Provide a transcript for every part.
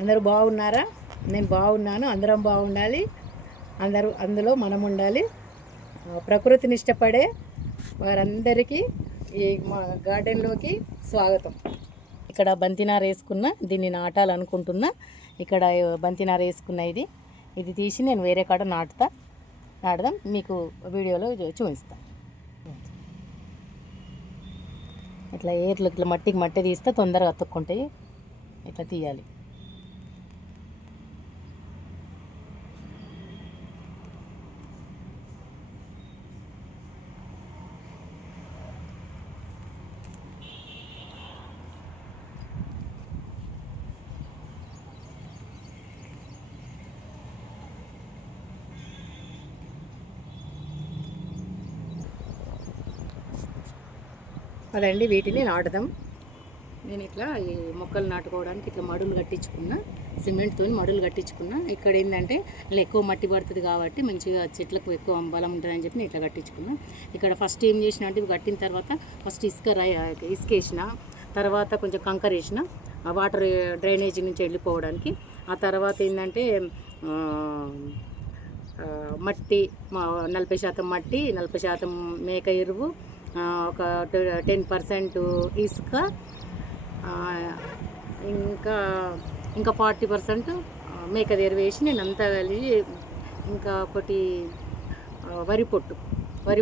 అందరూ బాగున్నారా? నేను బాగున్నాను. అందరం బాగుండాలి. అందులో మనం ఉండాలి. ప్రకృతిని ఇష్టపడే వారందరికీ ఈ మా గార్డెన్లోకి స్వాగతం. ఇక్కడ బంతినార వేసుకున్న, దీన్ని నాటాలనుకుంటున్నా. ఇక్కడ బంతినార వేసుకున్న ఇది తీసి నేను వేరే కాడ నాటుదాం, మీకు వీడియోలో చూపిస్తాను. ఇట్లా ఏర్లు ఇట్లా మట్టి తీస్తే తొందరగా అతుక్కుంటాయి. ఇట్లా తీయాలి. అదండి, వీటిని నాటుదాం. నేను ఇట్లా ఈ మొక్కలు నాటుకోవడానికి ఇట్లా మడులు కట్టించుకున్నా, సిమెంట్తో మడులు కట్టించుకున్నా. ఇక్కడ ఏంటంటే ఇలా ఎక్కువ మట్టి పడుతుంది కాబట్టి మంచిగా చెట్లకు ఎక్కువ బలం ఉంటుందని చెప్పి నేను ఇట్లా కట్టించుకున్నా. ఇక్కడ ఫస్ట్ ఏం చేసిన అంటే ఇవి కట్టిన తర్వాత ఫస్ట్ ఇసుక వేసిన, తర్వాత కొంచెం కంకర వేసిన, వాటర్ డ్రైనేజీ నుంచి వెళ్ళిపోవడానికి. ఆ తర్వాత ఏంటంటే మట్టి 40% మట్టి, 40% మేక ఎరువు, ఒక 10% ఇసుక, ఇంకా 40% మేక ఎరువు వేసి నేను అంతా కలిసి, ఇంకా ఒకటి వరి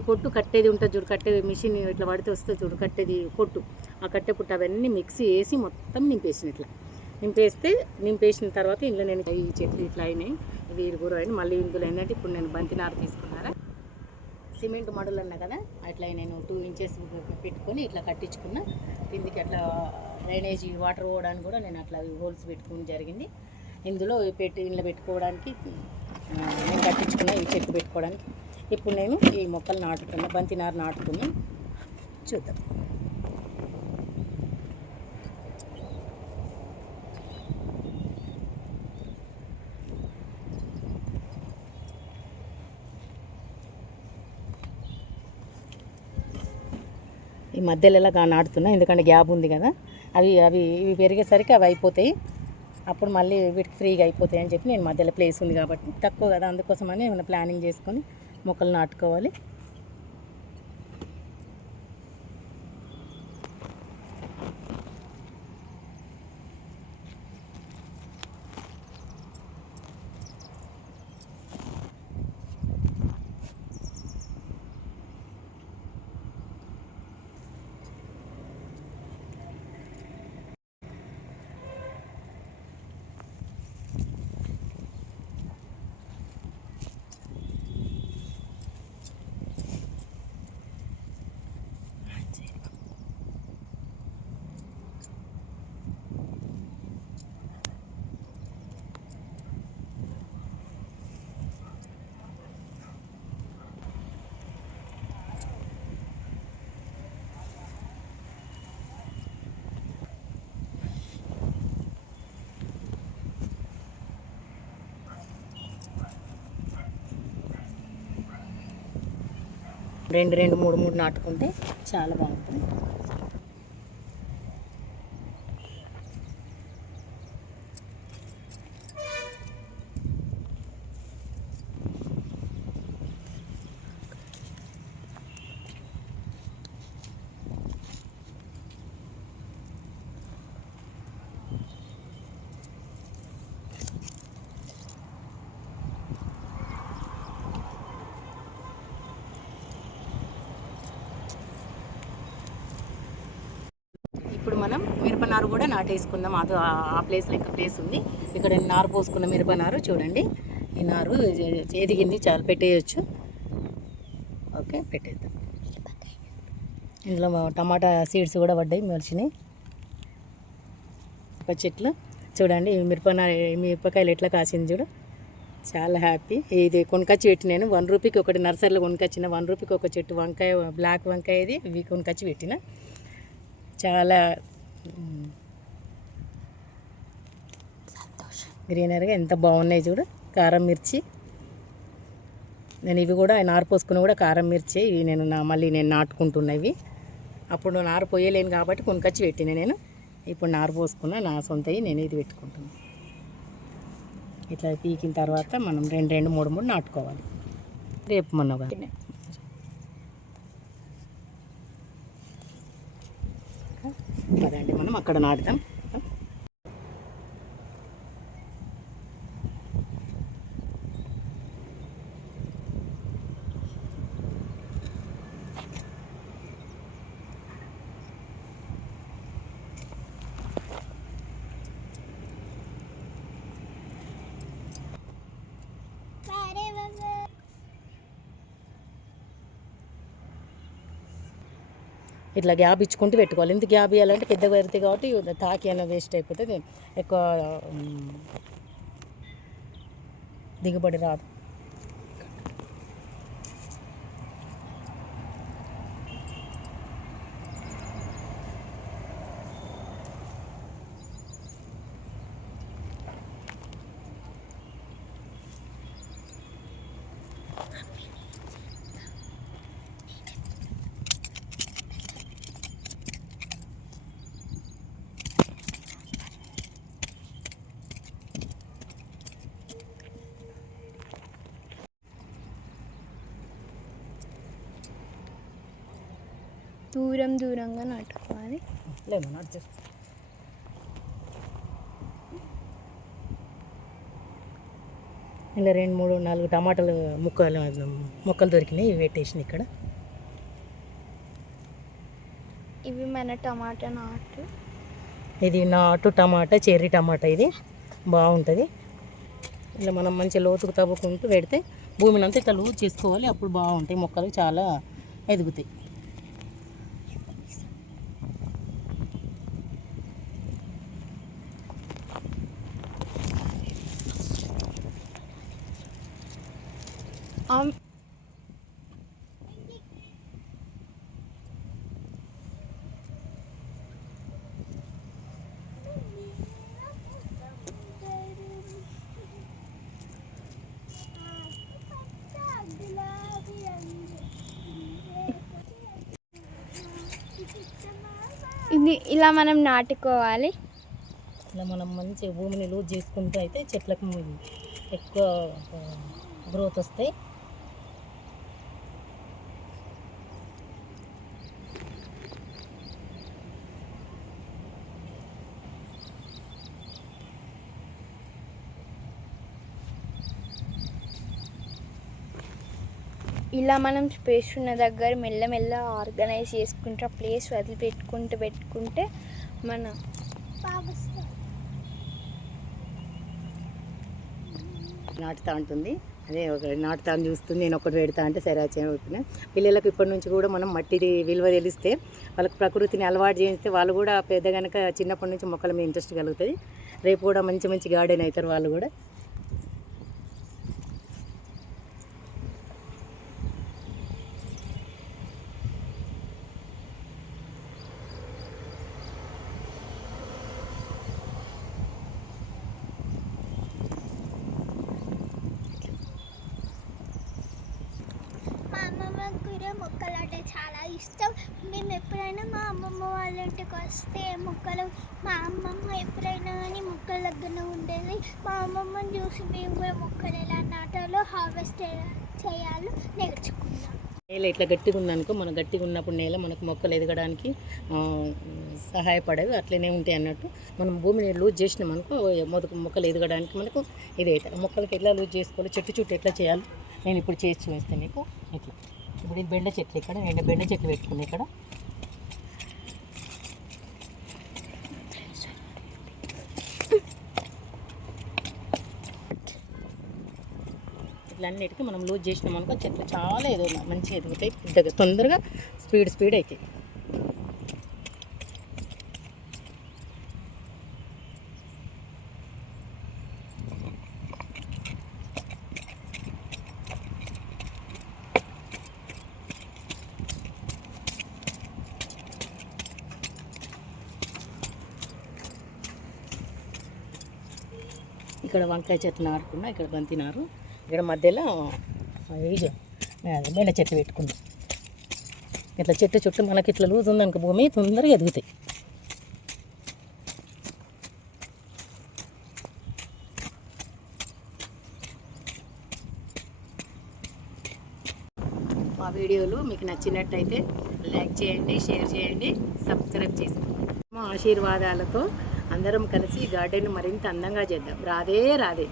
పొట్టు కట్టేది ఉంటుంది చూడు, కట్టేది మిషన్ ఇట్లా పడితే వస్తుంది చూడు, కట్టేది పొట్టు, ఆ కట్టె పొట్టు అవన్నీ మిక్సీ వేసి మొత్తం నింపేసిన తర్వాత ఇందులో నేను ఈ చెట్లు ఇట్లా అయినాయి, ఇవి ఇరుగురు అయినాయి. మళ్ళీ ఇందులో ఏంటంటే ఇప్పుడు నేను బంతినారు తీసుకున్నారా, సిమెంట్ మడులు అన్నా కదా, అట్లా నేను 2 ఇంచెస్ పెట్టుకొని ఇట్లా కట్టించుకున్నా. కిందికి అట్లా డ్రైనేజీ వాటర్ పోవడానికి కూడా నేను అట్లా హోల్స్ పెట్టుకుని జరిగింది. ఇందులో పెట్టుకోవడానికి నేను కట్టించుకున్నా, ఈ చెట్టు పెట్టుకోవడానికి. ఇప్పుడు నేను ఈ మొక్కలు నాటుకున్నా, బంతినారు నాటుకుని చూద్దాం. ఈ మధ్యలో ఇలా నాటుతున్నా, ఎందుకంటే గ్యాప్ ఉంది కదా. ఇవి పెరిగేసరికి అవి అయిపోతాయి, అప్పుడు మళ్ళీ వీటికి ఫ్రీగా అయిపోతాయి అని చెప్పి నేను మధ్యలో ప్లేస్ ఉంది కాబట్టి తక్కువ కదా, అందుకోసమని ఏమైనా ప్లానింగ్ చేసుకొని మొక్కలు నాటుకోవాలి. రెండు 3 నాటుకుంటే చాలా బాగుంటుంది. ఇప్పుడు మనం మిరపనారు కూడా నాటేసుకుందాం. అది ఆ ప్లేస్లో ఇంకా ప్లేస్ ఉంది. ఇక్కడ నారు పోసుకున్న మిరపనారు చూడండి, ఈ నారు ఎదిగింది, చాలా పెట్టేయచ్చు. ఓకే, పెట్టేద్దాం. ఇందులో టమాటా సీడ్స్ కూడా పడ్డాయి, మొలిచినాయి. చెట్లు చూడండి, మిరపకాయలు ఎట్లా కాసింది చూడు, చాలా హ్యాపీ. ఇది కొనుకొచ్చి పెట్టి నేను 1 రూపీకి ఒకటి నర్సరీలో కొనుకొచ్చిన, 1 రూపీకి ఒక చెట్టు వంకాయ, బ్లాక్ వంకాయ ఇవి కొనుకొచ్చి పెట్టిన. చాలా గ్రీనరీగా ఎంత బాగున్నాయి చూడు. కారం మిర్చి, నేను ఇవి కూడా నారు పోసుకుని కూడా కారం మిర్చి ఇవి మళ్ళీ నేను నాటుకుంటున్నా. అప్పుడు నారు పోయలేను కాబట్టి కొనుకొచ్చి పెట్టిన నేను. ఇప్పుడు నారు పోసుకున్నా, నా సొంతవి నేను ఇది పెట్టుకుంటున్నాను. ఇట్లా పీకిన తర్వాత మనం రెండు రెండు మూడు మూడు నాటుకోవాలి. రేపు మొన్నగా అదండి మనం అక్కడ నాటుదాం. ఇట్లా గ్యాప్ ఇచ్చుకుంటూ పెట్టుకోవాలి. ఇంత గ్యాప్ ఇవ్వాలంటే పెద్దగా పెరుగుతాయి కాబట్టి తాకి అన్న వేస్ట్ అయిపోతుంది, ఎక్కువ దిగుబడి రాదు. దూరం దూరంగా నాటుకోవాలి. లేదు నాటు ఇలా 2 3 4 టమాటాలు మొక్కలు దొరికినాయి, ఇవి పెట్టేసిన ఇక్కడ. ఇవి మన టమాటా నాటు. ఇది నాటు టమాటా, చెర్రీ టమాటా. ఇది బాగుంటుంది. ఇలా మనం మంచిగా లోతుకు తవ్వుకుంటూ పెడితే భూమిని అంతా ఇట్లా లూజ్ చేసుకోవాలి, అప్పుడు బాగుంటాయి మొక్కలు, చాలా ఎదుగుతాయి. ఇది ఇలా మనం నాటుకోవాలి. ఇలా మనం మంచి భూమిని లూజ్ చేసుకుంటూ అయితే చెట్లకు ఎక్కువ గ్రోత్ వస్తాయి. ఇలా మనం స్పేస్ ఉన్న దగ్గర మెల్లమెల్ల ఆర్గనైజ్ చేసుకుంటే, ప్లేస్ వదిలిపెట్టుకుంటే మన నాటుతా ఉంటుంది. అదే ఒక నాటుతా అని చూస్తుంది, నేను ఒకటి పెడతా అంటే సరే చెప్పిన. పిల్లలకు ఇప్పటి నుంచి కూడా మనం మట్టిది విలువ తెలిస్తే, వాళ్ళకి ప్రకృతిని అలవాటు చేస్తే వాళ్ళు కూడా పెద్ద కనుక చిన్నప్పటి నుంచి మొక్కల మీద ఇంట్రెస్ట్ కలుగుతుంది. రేపు కూడా మంచి మంచి గార్డెన్ అవుతారు వాళ్ళు కూడా. మొక్కలు అంటే చాలా ఇష్టం. మేము ఎప్పుడైనా మా అమ్మమ్మ వాళ్ళ ఇంటికి వస్తే మొక్కలు, మా అమ్మమ్మ ఎప్పుడైనా కానీ మొక్కల దగ్గర ఉండేది. మా అమ్మమ్మని చూసి మేము కూడా మొక్కలు ఎలా నాటాలో, హార్వెస్ట్ ఎలా చేయాలో నేర్చుకున్నాం. నేల ఇట్లా గట్టిగా ఉందనుకో, మనం గట్టిగా ఉన్నప్పుడు నేల మనకు మొక్కలు ఎదగడానికి సహాయపడేవి అట్లనే ఉంటాయి అన్నట్టు. మనం భూమిని లూజ్ చేసినాం అనుకో, మొక్కలు ఎదగడానికి మనకు ఇది అవుతుంది. మొక్కలకి ఎట్లా లూజ్ చేసుకోవాలి, చెట్టు చుట్టూ ఎట్లా చేయాలి నేను ఇప్పుడు చేసి చూపిస్తాను మీకు. ఇట్లా ఇప్పుడు ఇది బెండ చెట్లు, ఇక్కడ 2 బెండ చెట్లు పెట్టుకుంది. ఇక్కడ ఇట్లన్నిటికీ మనం లూజ్ చేసినాం అనుకో చెట్లు చాలా మంచిగా ఎదుగుతాయి, పెద్దగా తొందరగా స్పీడ్ అవుతాయి. ఇక్కడ వంకాయ చెట్లు నాటుకున్నా, ఇక్కడ బంతి నారు, ఇక్కడ మధ్యలో బెండ చెట్లు పెట్టుకున్నాం. ఇట్లా చెట్టు చుట్టూ మనకి ఇట్లా లూజ్ ఉందనుకో భూమి తొందరగా ఎదుగుతాయి. మా వీడియోలు మీకు నచ్చినట్టయితే లైక్ చేయండి, షేర్ చేయండి, సబ్స్క్రైబ్ చేసుకోండి. మా ఆశీర్వాదాలతో అందరం కలిసి గార్డెన్ మరింత అందంగా చేద్దాం. రాధే రాధే.